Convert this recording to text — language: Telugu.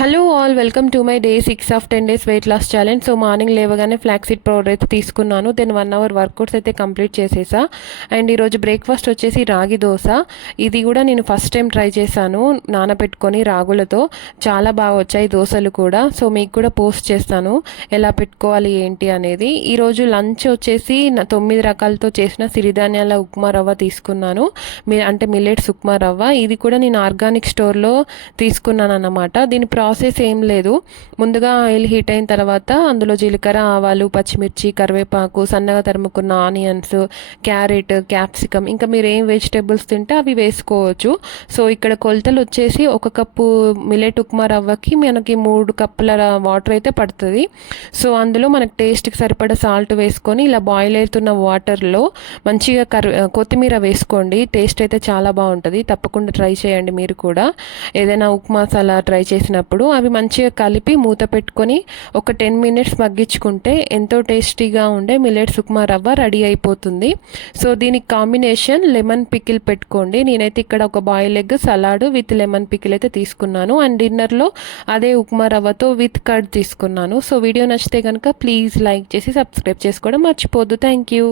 Hello all, welcome to my day 6 of 10 days weight loss challenge. So morning లేవగానే ఫ్లాక్సీడ్ పౌడర్ అయితే తీసుకున్నాను. దెన్ 1 hour వర్కౌట్స్ అయితే కంప్లీట్ చేసేసా. అండ్ ఈరోజు బ్రేక్ఫాస్ట్ వచ్చేసి రాగి దోశ. ఇది కూడా నేను ఫస్ట్ టైం ట్రై చేశాను నానబెట్టుకొని రాగులతో. చాలా బాగా వచ్చాయి దోశలు కూడా. సో మీకు కూడా పోస్ట్ చేస్తాను ఎలా పెట్టుకోవాలి ఏంటి అనేది. ఈరోజు లంచ్ వచ్చేసి 9 రకాలతో చేసిన సిరిధాన్యాల ఉప్మా రవ్వ తీసుకున్నాను. అంటే మిల్లెట్స్ ఉప్మా రవ్వ. ఇది కూడా నేను ఆర్గానిక్ స్టోర్లో తీసుకున్నాను అన్నమాట. దీని ప్రాసెస్ ఏం లేదు. ముందుగా ఆయిల్ హీట్ అయిన తర్వాత అందులో జీలకర్ర, ఆవాలు, పచ్చిమిర్చి, కరివేపాకు, సన్నగా తరుముకున్న ఆనియన్స్, క్యారెట్, క్యాప్సికమ్, ఇంకా మీరు ఏం వెజిటేబుల్స్ తింటే అవి వేసుకోవచ్చు. సో ఇక్కడ కొలతలు వచ్చేసి 1 కప్పు మిల్లెట్ ఉప్మా రవ్వకి మనకి 3 కప్పుల వాటర్ అయితే పడుతుంది. సో అందులో మనకు టేస్ట్కి సరిపడా సాల్ట్ వేసుకొని ఇలా బాయిల్ అవుతున్న వాటర్లో మంచిగా కొత్తిమీర వేసుకోండి. టేస్ట్ అయితే చాలా బాగుంటుంది. తప్పకుండా ట్రై చేయండి మీరు కూడా. ఏదైనా ఉప్మా మసాలా ట్రై చేసినప్పుడు అవి మంచిగా కలిపి మూత పెట్టుకొని ఒక 10 minutes మగ్గించుకుంటే ఎంతో టేస్టీగా ఉండే మిల్లెట్స్ ఉప్మా రవ్వ రెడీ అయిపోతుంది. సో దీనికి కాంబినేషన్ లెమన్ పికిల్ పెట్టుకోండి. నేనైతే ఇక్కడ ఒక boil egg, salad with lemon pickle అయితే తీసుకున్నాను. అండ్ డిన్నర్లో అదే ఉప్మా రవ్వతో విత్ కర్డ్ తీసుకున్నాను. సో వీడియో నచ్చితే కనుక ప్లీజ్ లైక్ చేసి సబ్స్క్రైబ్ చేసుకోవడం మర్చిపోద్దు. Thank you.